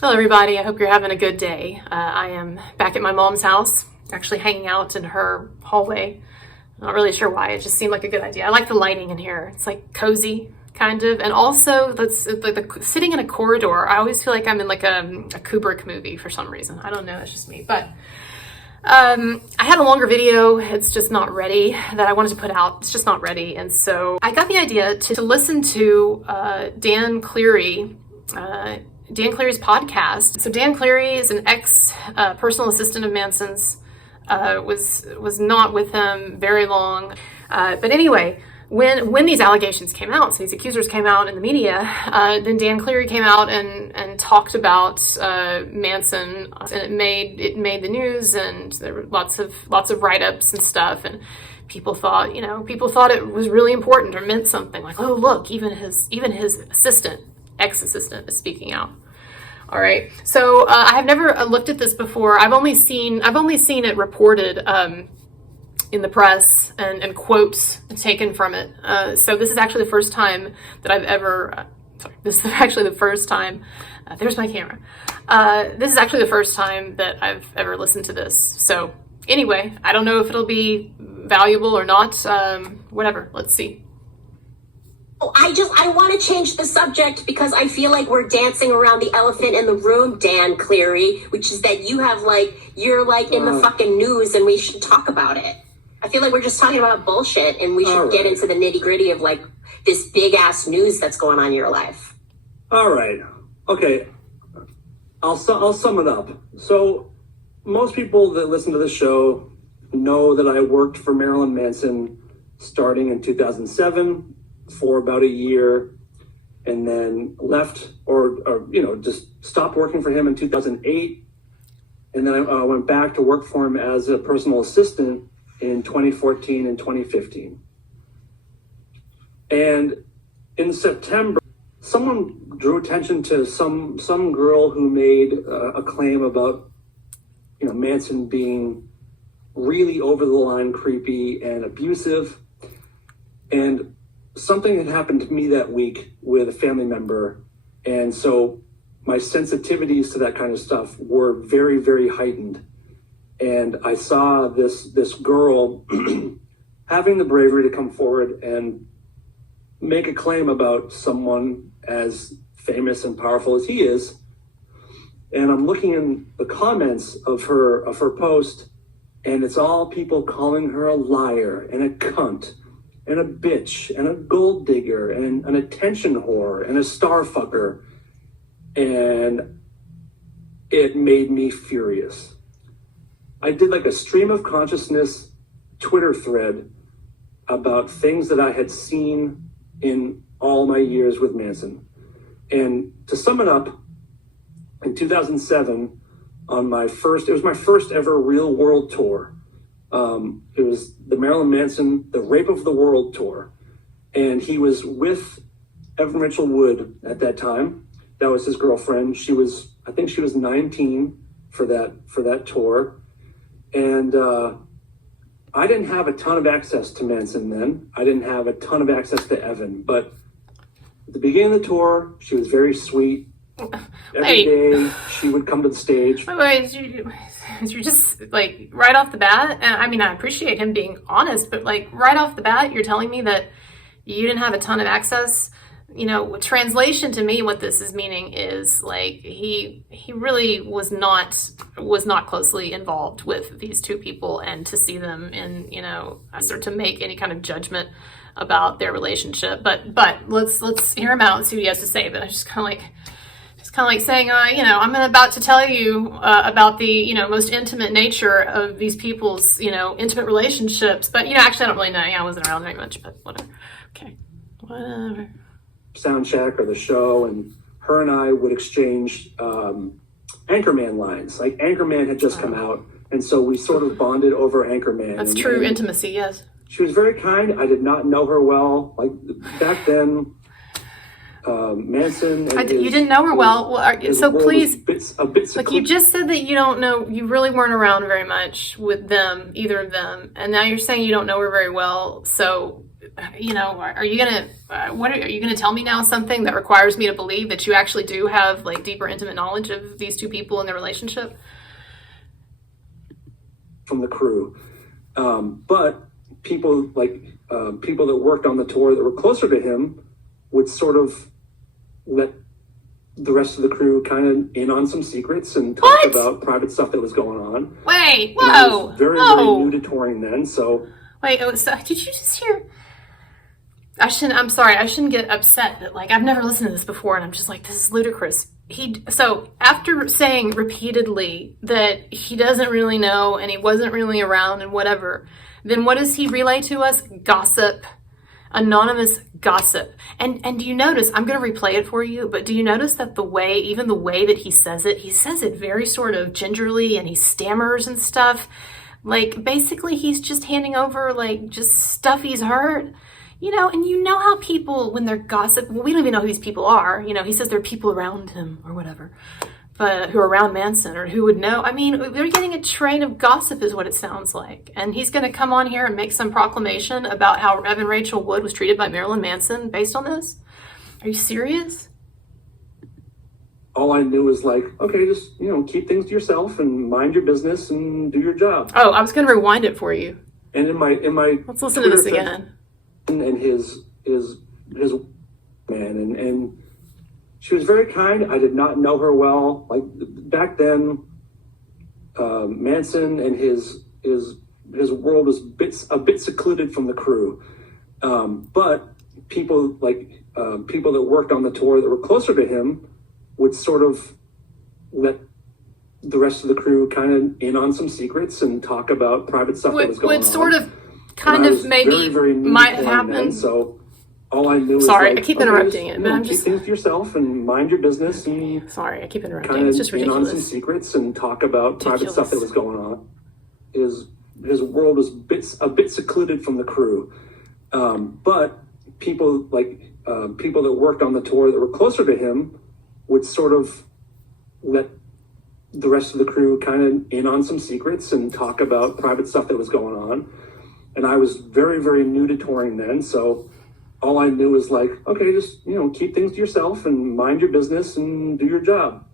Hello everybody, I hope you're having a good day. I am back at my mom's house, actually hanging out in her hallway. Not really sure why, it just seemed like a good idea. I like the lighting in here. It's like cozy, kind of. And also, that's like sitting in a corridor. I always feel like I'm in like a Kubrick movie for some reason. I don't know, it's just me. But I had a longer video, it's just not ready, that I wanted to put out. It's just not ready. And so I got the idea to listen to Dan Cleary, Dan Cleary's podcast. So Dan Cleary is an ex personal assistant of Manson's, was not with him very long. But anyway, when these allegations came out, so these accusers came out in the media, then Dan Cleary came out and talked about Manson, and it made the news, and there were lots of write-ups and stuff, and people thought it was really important or meant something, like, oh look, even his ex-assistant is speaking out. All right, so I have never looked at this before. I've only seen it reported in the press and quotes taken from it. So this is actually the first time that I've ever. This is actually the first time. There's my camera. This is actually the first time that I've ever listened to this. So anyway, I don't know if it'll be valuable or not. Whatever. Let's see. I want to change the subject because I feel like we're dancing around the elephant in the room, Dan Cleary, which is that you're in the fucking news and we should talk about it. I feel like we're just talking about bullshit and we should get into the nitty gritty of like this big ass news that's going on in your life. All right. Okay. I'll sum it up. So most people that listen to the show know that I worked for Marilyn Manson starting in 2007 for about a year, and then left or just stopped working for him in 2008. And then I went back to work for him as a personal assistant in 2014 and 2015. And in September, someone drew attention to some girl who made a claim about, Manson being really over the line creepy and abusive. And something had happened to me that week with a family member. And so my sensitivities to that kind of stuff were very, very heightened. And I saw this girl having the bravery to come forward and make a claim about someone as famous and powerful as he is. And I'm looking in the comments of her post, and it's all people calling her a liar and a cunt and a bitch and a gold digger and an attention whore and a star fucker. And it made me furious. I did like a stream of consciousness Twitter thread about things that I had seen in all my years with Manson. And to sum it up, in 2007, it was my first ever real world tour. It was the Marilyn Manson, the Rape of the World tour. And he was with Evan Rachel Wood at that time. That was his girlfriend. I think she was 19 for that tour. And I didn't have a ton of access to Manson then. I didn't have a ton of access to Evan. But at the beginning of the tour, she was very sweet. Every day she would come to the stage. You're just like right off the bat. I mean, I appreciate him being honest, but like right off the bat, you're telling me that you didn't have a ton of access. Translation to me, what this is meaning is like he really was not closely involved with these two people, and to see them in start to make any kind of judgment about their relationship. But let's hear him out and see what he has to say. But I just kind of like saying, I'm about to tell you about the, most intimate nature of these people's, intimate relationships. But, actually, I don't really know. I wasn't around very much, but whatever. Okay, whatever. Sound check or the show, and her and I would exchange Anchorman lines. Like Anchorman had just come out, and so we sort of bonded over Anchorman. That's true intimacy, yes. She was very kind. I did not know her well. Like back then, Manson. You didn't know her well. So please, look, you just said that you don't know, you really weren't around very much with them, either of them. And now you're saying you don't know her very well. So you know, are you gonna are you gonna tell me now something that requires me to believe that you actually do have like deeper, intimate knowledge of these two people and their relationship? From the crew, but people people that worked on the tour that were closer to him would sort of let the rest of the crew kind of in on some secrets and talk about private stuff that was going on. Wait, And I whoa, was very whoa. new to touring then, so Wait, so did you just hear? I'm sorry, I shouldn't get upset that like I've never listened to this before and I'm just like, this is ludicrous. So after saying repeatedly that he doesn't really know and he wasn't really around and whatever, then what does he relay to us? Gossip. Anonymous gossip. And do you notice, I'm going to replay it for you, but do you notice that even the way that he says it very sort of gingerly and he stammers and stuff. Like basically he's just handing over like just stuff he's heard. You know, and you know how people, when they're gossip, well, we don't even know who these people are. You know, he says there are people around him or whatever, but who are around Manson or who would know. I mean, they're getting a train of gossip is what it sounds like. And he's going to come on here and make some proclamation about how Evan Rachel Wood was treated by Marilyn Manson based on this. Are you serious? all I knew was like, okay, just, keep things to yourself and mind your business and do your job. Oh, I was going to rewind it for you. And in my let's listen to this again. And his man, and she was very kind. I did not know her well. Like back then, Manson and his world was a bit secluded from the crew. But people that worked on the tour that were closer to him would sort of let the rest of the crew kind of in on some secrets and talk about private stuff that was going on. Would sort of kind of maybe very might have happened. So all I knew Sorry, was I keep interrupting it, but I'm keep just things to yourself and mind your business and sorry, I keep interrupting. kind It's of just in on some ridiculous. secrets and talk about private stuff that was going on. His world was a bit secluded from the crew, but people that worked on the tour that were closer to him would sort of let the rest of the crew kind of in on some secrets and talk about private stuff that was going on. And I was very, very new to touring then, so all I knew was like, okay, just keep things to yourself and mind your business and do your job.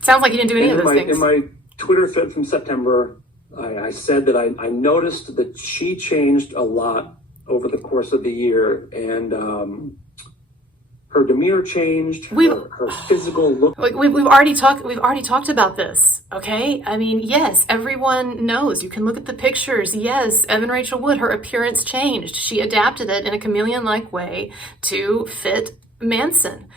Sounds like you didn't do any of those things. In my Twitter feed from September, I said that I noticed that she changed a lot over the course of the year, and her demeanor changed. Her physical look. We've already talked about this. Okay, I mean, yes, everyone knows. You can look at the pictures. Yes, Evan Rachel Wood, her appearance changed. She adapted it in a chameleon-like way to fit Manson.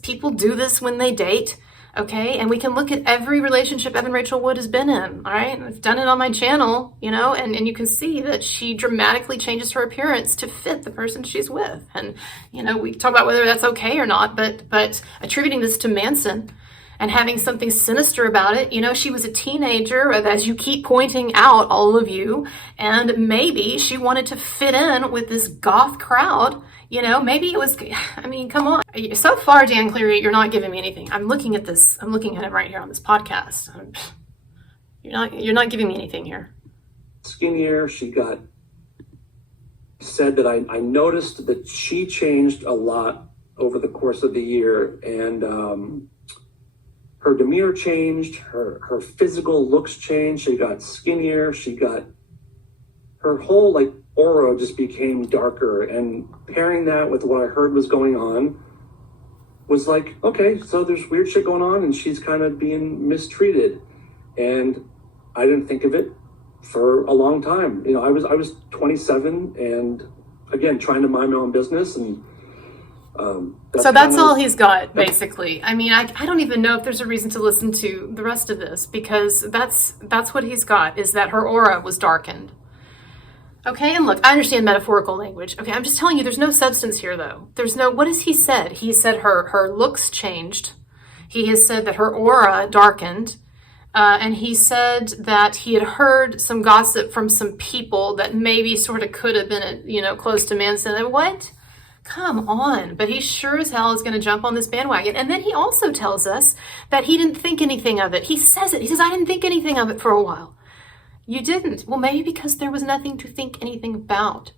People do this when they date. Okay, and we can look at every relationship Evan Rachel Wood has been in, all right? I've done it on my channel, and you can see that she dramatically changes her appearance to fit the person she's with. And, we talk about whether that's okay or not, but attributing this to Manson and having something sinister about it, she was a teenager, as you keep pointing out, all of you, and maybe she wanted to fit in with this goth crowd. Maybe it was, come on. So far, Dan Cleary, you're not giving me anything. I'm looking at this. I'm looking at it right here on this podcast. You're not giving me anything here. Skinnier. Said that I noticed that she changed a lot over the course of the year, and her demeanor changed. Her physical looks changed. She got skinnier. Her whole aura just became darker, and pairing that with what I heard was going on was like, okay, so there's weird shit going on and she's kind of being mistreated. And I didn't think of it for a long time. I was 27 and again, trying to mind my own business, and that's all he's got, basically. I don't even know if there's a reason to listen to the rest of this, because that's what he's got, is that her aura was darkened. Okay, and look, I understand metaphorical language. Okay, I'm just telling you, there's no substance here, though. What has he said? He said her looks changed. He has said that her aura darkened. And he said that he had heard some gossip from some people that maybe sort of could have been, close to Manson. And what? Come on. But he sure as hell is going to jump on this bandwagon. And then he also tells us that he didn't think anything of it. He says it. He says, I didn't think anything of it for a while. You didn't. Well, maybe because there was nothing to think anything about.